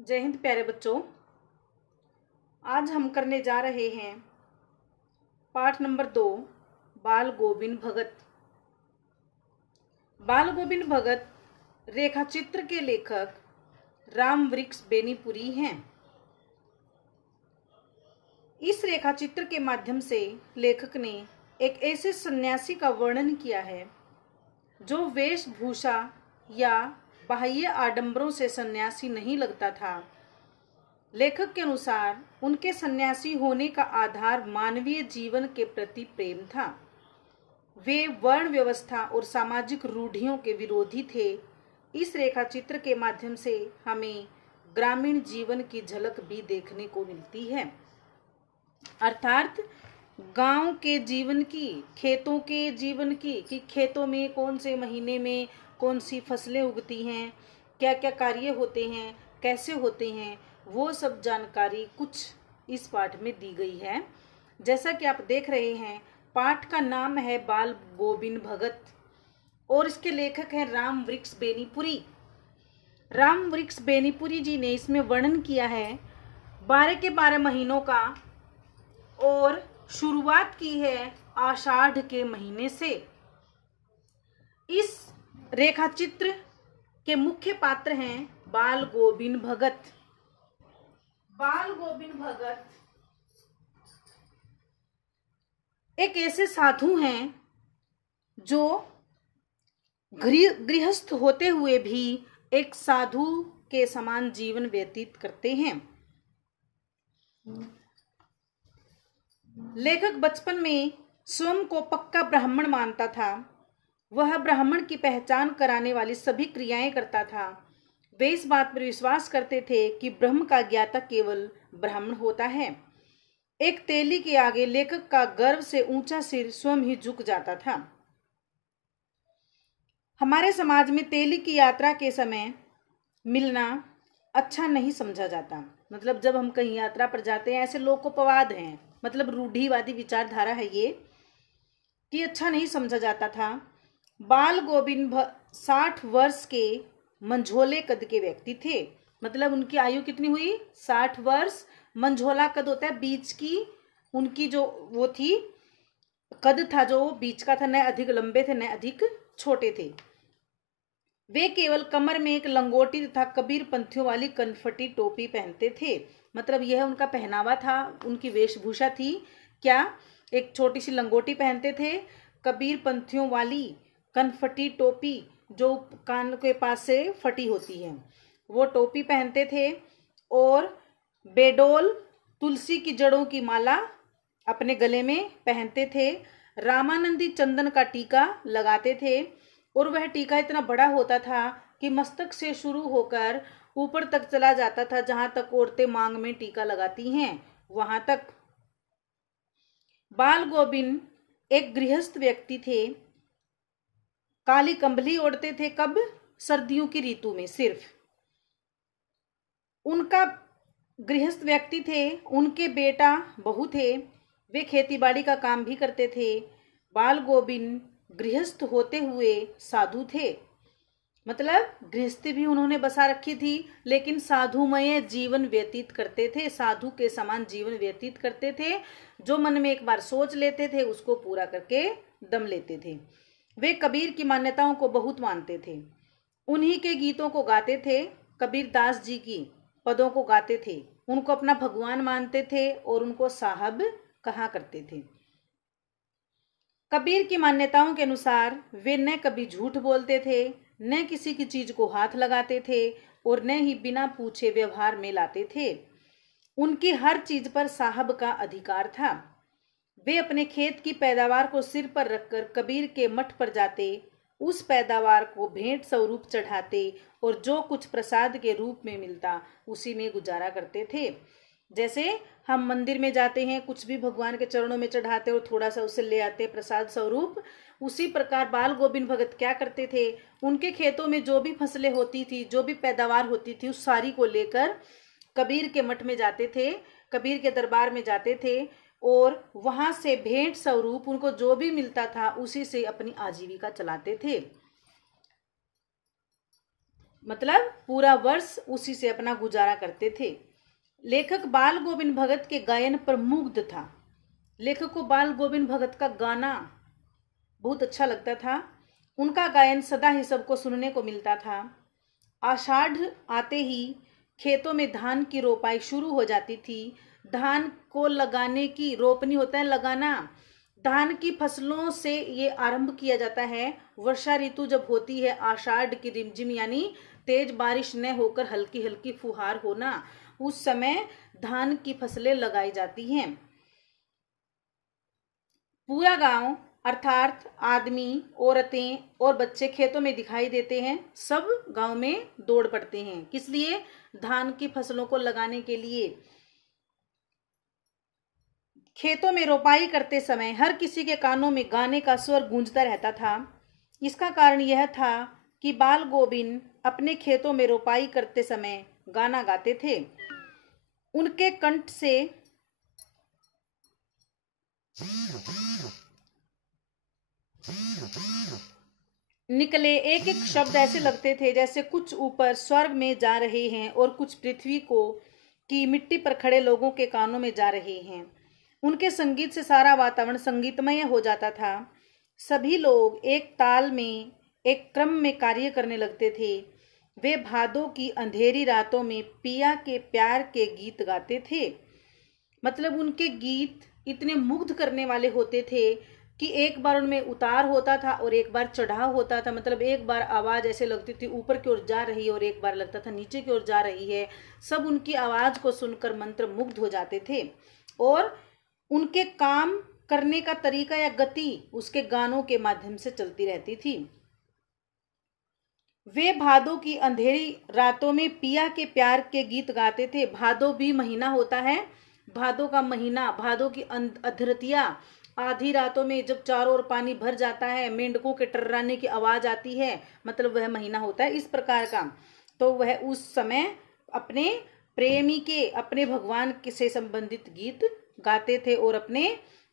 जय हिंद प्यारे बच्चों। आज हम करने जा रहे हैं पाठ नंबर 2 बाल गोविंद भगत। बाल गोविंद भगत रेखा चित्र के लेखक राम वृक्ष बेनीपुरी हैं। इस रेखा चित्र के माध्यम से लेखक ने एक ऐसे सन्यासी का वर्णन किया है जो वेशभूषा या बाह्य आडंबरों से सन्यासी नहीं लगता था। लेखक के अनुसार उनके सन्यासी होने का आधार मानवीय जीवन के प्रति प्रेम था। वे वर्ण व्यवस्था और सामाजिक रूढ़ियों के विरोधी थे। इस रेखा चित्र के माध्यम से हमें ग्रामीण जीवन की झलक भी देखने को मिलती है, अर्थात गांव के जीवन की, खेतों के जीवन की, कि खेतों में कौन से महीने में कौन सी फसलें उगती हैं, क्या क्या कार्य होते हैं, कैसे होते हैं, वो सब जानकारी कुछ इस पाठ में दी गई है। जैसा कि आप देख रहे हैं, पाठ का नाम है बाल गोविंद भगत और इसके लेखक हैं राम वृक्ष बेनीपुरी। राम वृक्ष बेनीपुरी जी ने इसमें वर्णन किया है 12 के 12 महीनों का और शुरुआत की है आषाढ़ के महीने से। इस रेखा चित्र के मुख्य पात्र हैं बाल गोविंद भगत। बाल गोविंद भगत एक ऐसे साधु हैं जो गृहस्थ होते हुए भी एक साधु के समान जीवन व्यतीत करते हैं। लेखक बचपन में स्वयं को पक्का ब्राह्मण मानता था। वह ब्राह्मण की पहचान कराने वाली सभी क्रियाएं करता था। वे इस बात पर विश्वास करते थे कि ब्रह्म का ज्ञाता केवल ब्राह्मण होता है। एक तेली के आगे लेखक का गर्व से ऊंचा सिर स्वयं ही झुक जाता था। हमारे समाज में तेली की यात्रा के समय मिलना अच्छा नहीं समझा जाता। मतलब जब हम कहीं यात्रा पर जाते हैं, ऐसे लोकोपवाद हैं, मतलब रूढ़िवादी विचारधारा है ये, कि अच्छा नहीं समझा जाता था। बाल गोविंद 60 वर्ष के मंझोले कद के व्यक्ति थे। मतलब उनकी आयु कितनी हुई? 60 वर्ष। मंझोला कद होता है बीच की, उनकी जो वो थी, कद था जो बीच का था, न अधिक लंबे थे न अधिक छोटे थे। वे केवल कमर में एक लंगोटी तथा कबीर पंथियों वाली कनफटी टोपी पहनते थे। मतलब यह उनका पहनावा था, उनकी वेशभूषा थी। क्या? एक छोटी सी लंगोटी पहनते थे, कबीर पंथियों वाली कनफटी टोपी जो कान के पास से फटी होती है वो टोपी पहनते थे, और बेडोल तुलसी की जड़ों की माला अपने गले में पहनते थे। रामानंदी चंदन का टीका लगाते थे और वह टीका इतना बड़ा होता था कि मस्तक से शुरू होकर ऊपर तक चला जाता था। जहां तक औरतें मांग में टीका लगाती हैं वहां तक। बाल गोविंद एक गृहस्थ व्यक्ति थे। काली कंबली ओढ़ते थे। कब? सर्दियों की ऋतु में सिर्फ। उनका गृहस्थ व्यक्ति थे, उनके बेटा बहू थे, वे खेतीबाड़ी का काम भी करते थे। बाल गोविंद गृहस्थ होते हुए साधु थे। मतलब गृहस्थी भी उन्होंने बसा रखी थी, लेकिन साधुमय जीवन व्यतीत करते थे, साधु के समान जीवन व्यतीत करते थे। जो मन में एक बार सोच लेते थे उसको पूरा करके दम लेते थे। वे कबीर की मान्यताओं को बहुत मानते थे, उन्हीं के गीतों को गाते थे, कबीर दास जी की पदों को गाते थे, उनको अपना भगवान मानते थे और उनको साहब कहा करते थे। कबीर की मान्यताओं के अनुसार वे न कभी झूठ बोलते थे, न किसी की चीज को हाथ लगाते थे और न ही बिना पूछे व्यवहार में लाते थे। उनकी हर चीज पर साहब का अधिकार था। वे अपने खेत की पैदावार को सिर पर रखकर कबीर के मठ पर जाते, उस पैदावार को भेंट स्वरूप चढ़ाते और जो कुछ प्रसाद के रूप में मिलता उसी में गुजारा करते थे। जैसे हम मंदिर में जाते हैं, कुछ भी भगवान के चरणों में चढ़ाते और थोड़ा सा उसे ले आते प्रसाद स्वरूप, उसी प्रकार बाल गोविंद भगत क्या करते थे, उनके खेतों में जो भी फसलें होती थी, जो भी पैदावार होती थी, उस सारी को लेकर कबीर के मठ में जाते थे, कबीर के दरबार में जाते थे और वहां से भेंट स्वरूप उनको जो भी मिलता था उसी से अपनी आजीविका चलाते थे। मतलब पूरा वर्ष उसी से अपना गुजारा करते थे। लेखक बाल गोविंद भगत के गायन पर मुग्ध था। लेखक को बाल गोविंद भगत का गाना बहुत अच्छा लगता था। उनका गायन सदा ही सबको सुनने को मिलता था। आषाढ़ आते ही खेतों में धान की रोपाई शुरू हो जाती थी। धान को लगाने की, रोपनी होता है लगाना, धान की फसलों से ये आरंभ किया जाता है। वर्षा ऋतु जब होती है, आषाढ़ की रिमझिम यानी तेज बारिश न होकर हल्की हल्की फुहार होना, उस समय धान की फसलें लगाई जाती हैं। पूरा गांव अर्थात आदमी, औरतें और बच्चे खेतों में दिखाई देते हैं। सब गांव में दौड़ पड़ते हैं। किस लिए? धान की फसलों को लगाने के लिए। खेतों में रोपाई करते समय हर किसी के कानों में गाने का स्वर गूंजता रहता था। इसका कारण यह था कि बाल गोविंद अपने खेतों में रोपाई करते समय गाना गाते थे। उनके कंठ से निकले एक एक शब्द ऐसे लगते थे जैसे कुछ ऊपर स्वर्ग में जा रहे हैं और कुछ पृथ्वी को की मिट्टी पर खड़े लोगों के कानों में जा रहे हैं। उनके संगीत से सारा वातावरण संगीतमय हो जाता था। सभी लोग एक ताल में, एक क्रम में कार्य करने लगते थे। वे भादों की अंधेरी रातों में पिया के प्यार के गीत गाते थे। मतलब उनके गीत इतने मुग्ध करने वाले होते थे कि एक बार उनमें उतार होता था और एक बार चढ़ाव होता था। मतलब एक बार आवाज ऐसे लगती थी ऊपर की ओर जा रही है और एक बार लगता था नीचे की ओर जा रही है। सब उनकी आवाज को सुनकर मंत्र मुग्ध हो जाते थे और उनके काम करने का तरीका या गति उसके गानों के माध्यम से चलती रहती थी। वे भादों की अंधेरी रातों में पिया के प्यार के गीत गाते थे। भादों भी महीना होता है, भादों का महीना, भादों की अधरतिया, आधी रातों में जब चारों ओर पानी भर जाता है, मेंढकों के टर्राने की आवाज आती है, मतलब वह महीना होता है इस प्रकार का। तो वह उस समय अपने प्रेमी के, अपने भगवान से संबंधित गीत गाते थे और अपने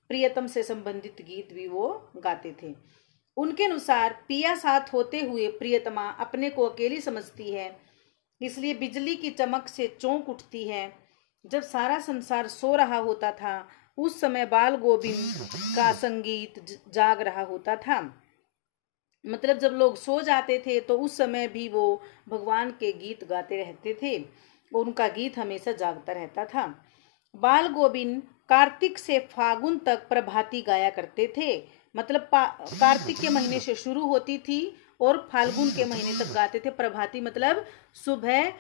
प्रियतम से संबंधित गीत भी वो गाते थे। उनके अनुसार पिया साथ होते हुए प्रियतमा अपने को अकेली समझती है, इसलिए बिजली की चमक से चौंक उठती है। जब सारा संसार सो रहा होता था उस समय बाल गोविंद का संगीत जाग रहा होता था। मतलब जब लोग सो जाते थे तो उस समय भी वो भगवान के गीत गाते रहते थे और उनका गीत हमेशा जागता रहता था। बाल गोविंद कार्तिक से फागुन तक प्रभाती गाया करते थे। मतलब कार्तिक के महीने से शुरू होती थी और फाल्गुन के महीने तक गाते थे प्रभाती। मतलब सुबह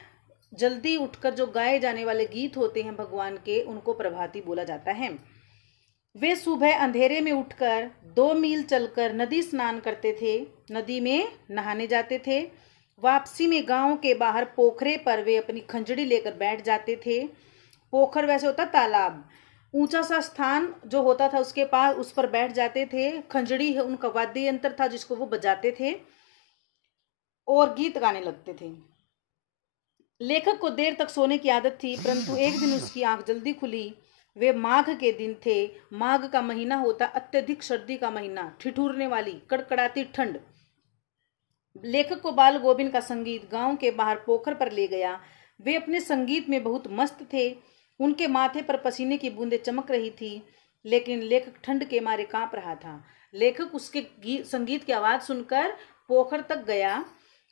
जल्दी उठकर जो गाए जाने वाले गीत होते हैं भगवान के, उनको प्रभाती बोला जाता है। वे सुबह अंधेरे में उठकर 2 मील चलकर नदी स्नान करते थे, नदी में नहाने जाते थे। वापसी में गांव के बाहर पोखरे पर वे अपनी खंजड़ी लेकर बैठ जाते थे। पोखर वैसे होता तालाब, ऊंचा सा स्थान जो होता था उसके पास, उस पर बैठ जाते थे। खंजड़ी है उनका वाद्य यंत्र था जिसको वो बजाते थे और गीत गाने लगते थे। लेखक को देर तक सोने की आदत थी, परंतु एक दिन उसकी आंख जल्दी खुली। वे माघ के दिन थे। माघ का महीना होता अत्यधिक सर्दी का महीना, ठिठुरने वाली कड़कड़ाती ठंड। लेखक को बाल गोविंद का संगीत गांव के बाहर पोखर पर ले गया। वे अपने संगीत में बहुत मस्त थे। उनके माथे पर पसीने की बूंदें चमक रही थी, लेकिन लेखक ठंड के मारे कांप रहा था। लेखक उसके संगीत की आवाज सुनकर पोखर तक गया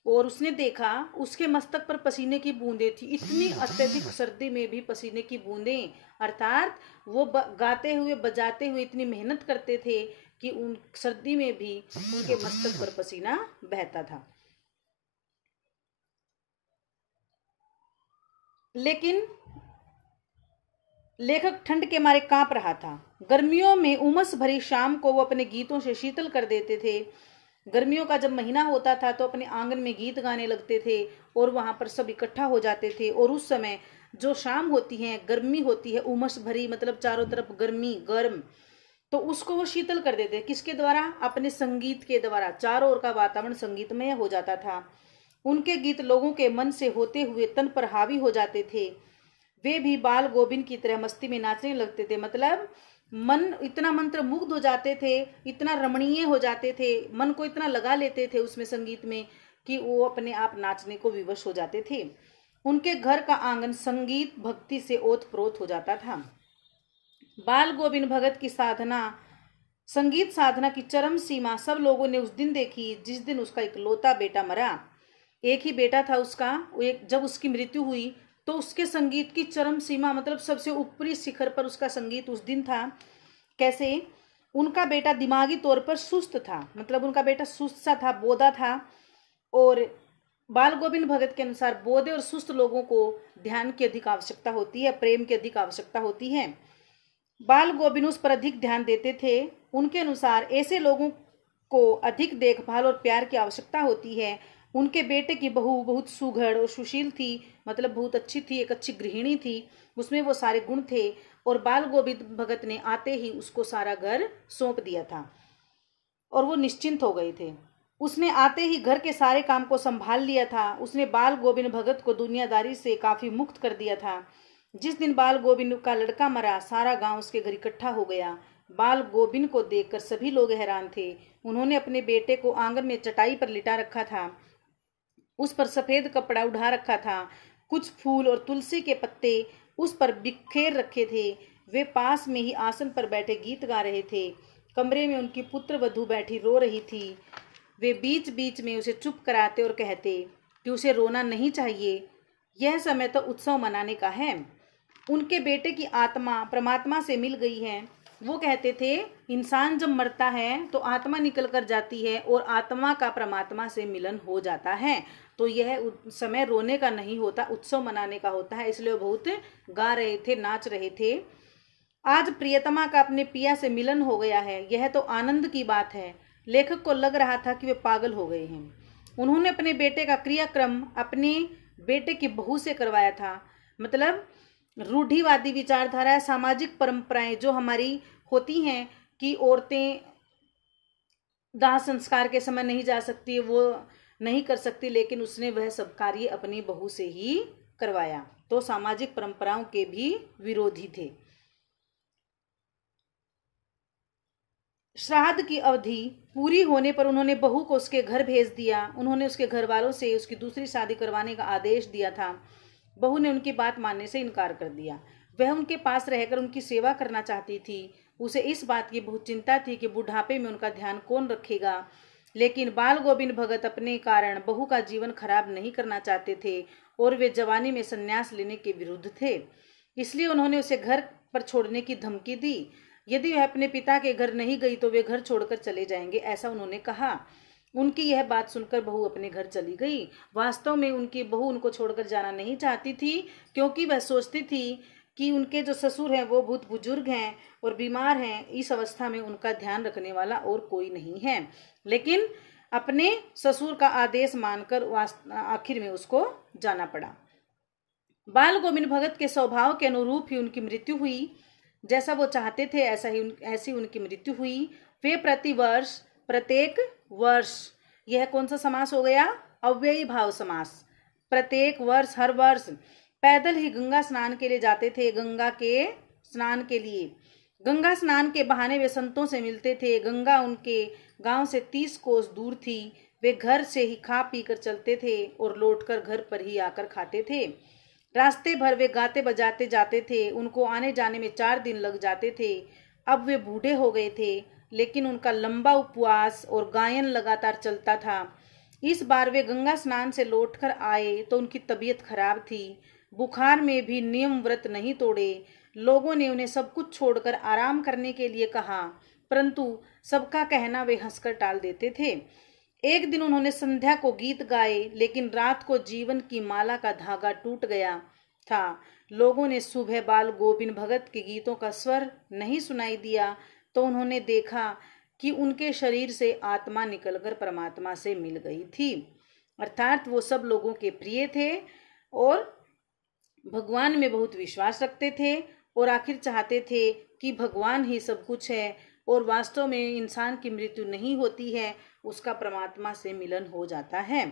और उसने देखा उसके मस्तक पर पसीने की बूंदें थी। इतनी अत्यधिक सर्दी में भी पसीने की बूंदें, अर्थात वो गाते हुए बजाते हुए इतनी मेहनत करते थे कि उन सर्दी में भी उनके मस्तक पर पसीना बहता था। लेकिन लेखक ठंड के मारे कांप रहा था। गर्मियों में उमस भरी शाम को वो अपने गीतों से शीतल कर देते थे। गर्मियों का जब महीना होता था तो अपने आंगन में गीत गाने लगते थे और वहां पर सब इकट्ठा हो जाते थे। और उस समय जो शाम होती है, गर्मी होती है उमस भरी, मतलब चारों तरफ गर्मी गर्म, तो उसको वो शीतल कर देते। किसके द्वारा? अपने संगीत के द्वारा। चारों ओर का वातावरण संगीतमय हो जाता था। उनके गीत लोगों के मन से होते हुए तन पर हावी हो जाते थे। वे भी बाल गोविंद की तरह मस्ती में नाचने लगते थे। मतलब मन इतना मंत्र मुग्ध हो जाते थे, इतना रमणीय हो जाते थे, मन को इतना लगा लेते थे उसमें संगीत में कि वो अपने आप नाचने को विवश हो जाते थे। उनके घर का आंगन संगीत भक्ति से ओत-प्रोत हो जाता था। बाल गोविंद भगत की साधना, संगीत साधना की चरम सीमा सब लोगों ने उस दिन देखी जिस दिन उसका इकलौता बेटा मरा। एक ही बेटा था उसका। जब उसकी मृत्यु हुई तो उसके संगीत की चरम सीमा, मतलब सबसे ऊपरी शिखर पर उसका संगीत उस दिन था। कैसे? उनका बेटा दिमागी तौर पर सुस्त था, मतलब उनका बेटा सुस्त सा था, बोदा था। और बाल गोविंद भगत के अनुसार बोधे और सुस्त लोगों को ध्यान की अधिक आवश्यकता होती है, प्रेम की अधिक आवश्यकता होती है। बाल गोविंद उस पर अधिक ध्यान देते थे। उनके अनुसार ऐसे लोगों को अधिक देखभाल और प्यार की आवश्यकता होती है। उनके बेटे की बहू बहुत सुघड़ और सुशील थी, मतलब बहुत अच्छी थी, एक अच्छी गृहिणी थी, उसमें वो सारे गुण थे। और बाल गोविंद भगत ने आते ही उसको सारा घर सौंप दिया था और वो निश्चिंत हो गए थे। उसने आते ही घर के सारे काम को संभाल लिया था। उसने बाल गोविंद भगत को दुनियादारी से काफी मुक्त कर दिया था। जिस दिन बाल गोविंद का लड़का मरा, सारा गांव उसके घर इकट्ठा हो गया। बाल गोविंद को देखकर सभी लोग हैरान थे। उन्होंने अपने बेटे को आंगन में चटाई पर लिटा रखा था, उस पर सफेद कपड़ा उड़ा रखा था, कुछ फूल और तुलसी के पत्ते उस पर बिखेर रखे थे। वे पास में ही आसन पर बैठे गीत गा रहे थे। कमरे में उनकी पुत्र वधू बैठी रो रही थी। वे बीच बीच में उसे चुप कराते और कहते कि उसे रोना नहीं चाहिए, यह समय तो उत्सव मनाने का है। उनके बेटे की आत्मा परमात्मा से मिल गई है। वो कहते थे, इंसान जब मरता है तो आत्मा निकल कर जाती है और आत्मा का परमात्मा से मिलन हो जाता है। तो यह समय रोने का नहीं होता, उत्सव मनाने का होता है। इसलिए वो बहुत गा रहे थे, नाच रहे थे। आज प्रियतमा का अपने पिया से मिलन हो गया है, यह तो आनंद की बात है। लेखक को लग रहा था कि वे पागल हो गए हैं। उन्होंने अपने बेटे का क्रियाक्रम अपने बेटे की बहू से करवाया था। मतलब रूढ़िवादी विचारधारा, सामाजिक परंपराएं जो हमारी होती हैं कि औरतें दाह संस्कार के समय नहीं जा सकती, वो नहीं कर सकती, लेकिन उसने वह सब कार्य अपनी बहू से ही करवाया। तो सामाजिक परंपराओं के भी विरोधी थे। श्राद्ध की अवधि पूरी होने पर उन्होंने बहू को उसके घर भेज दिया। उन्होंने उसके घर वालों से उसकी दूसरी शादी करवाने का आदेश दिया था। बहू ने उनकी बात मानने से इनकार कर दिया। वह उनके पास रहकर उनकी सेवा करना चाहती थी। उसे इस बात की बहुत चिंता थी कि बुढ़ापे में उनका ध्यान कौन रखेगा। लेकिन बाल गोविंद भगत अपने कारण बहू का जीवन खराब नहीं करना चाहते थे और वे जवानी में संन्यास लेने के विरुद्ध थे। इसलिए उन्होंने उसे घर पर छोड़ने की धमकी दी। यदि वह अपने पिता के घर नहीं गई तो वे घर छोड़कर चले जाएंगे, ऐसा उन्होंने कहा। उनकी यह बात सुनकर बहू अपने घर चली गई। वास्तव में उनकी बहू उनको छोड़कर जाना नहीं चाहती थी, क्योंकि वह सोचती थी कि उनके जो ससुर हैं वो बहुत बुजुर्ग हैं और बीमार हैं। इस अवस्था में उनका ध्यान रखने वाला और कोई नहीं है। लेकिन अपने ससुर का आदेश मानकर आखिर में उसको जाना पड़ा। बाल गोविंद भगत के स्वभाव के अनुरूप ही उनकी मृत्यु हुई। जैसा वो चाहते थे ऐसी उनकी मृत्यु हुई। वे प्रत्येक वर्ष, यह कौन सा समास हो गया? अव्ययी भाव समास। प्रत्येक वर्ष, हर वर्ष पैदल ही गंगा स्नान के लिए जाते थे। गंगा के स्नान के लिए, गंगा स्नान के बहाने वे संतों से मिलते थे। गंगा उनके गांव से 30 कोस दूर थी। वे घर से ही खा पी कर चलते थे और लौटकर घर पर ही आकर खाते थे। रास्ते भर वे गाते बजाते जाते थे। उनको आने जाने में 4 दिन लग जाते थे। अब वे बूढ़े हो गए थे, लेकिन उनका लंबा उपवास और गायन लगातार चलता था। इस बार वे गंगा स्नान से लौटकर आए तो उनकी तबीयत खराब थी। बुखार में भी नियम व्रत नहीं तोड़े। लोगों ने उन्हें सब कुछ छोड़कर आराम करने के लिए कहा, परंतु सबका कहना वे हंसकर टाल देते थे। एक दिन उन्होंने संध्या को गीत गाए, लेकिन रात को जीवन की माला का धागा टूट गया था। लोगों ने सुबह बाल गोविंद भगत के गीतों का स्वर नहीं सुनाई दिया तो उन्होंने देखा कि उनके शरीर से आत्मा निकलकर परमात्मा से मिल गई थी। अर्थात वो सब लोगों के प्रिय थे और भगवान में बहुत विश्वास रखते थे और आखिर चाहते थे कि भगवान ही सब कुछ है और वास्तव में इंसान की मृत्यु नहीं होती है, उसका परमात्मा से मिलन हो जाता है।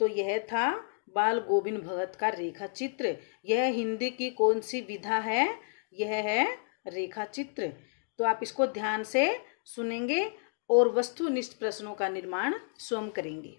तो यह था बाल गोविंद भगत का रेखा चित्र। यह हिंदी की कौन सी विधा है? यह है रेखा चित्र। तो आप इसको ध्यान से सुनेंगे और वस्तुनिष्ठ प्रश्नों का निर्माण स्वयं करेंगे।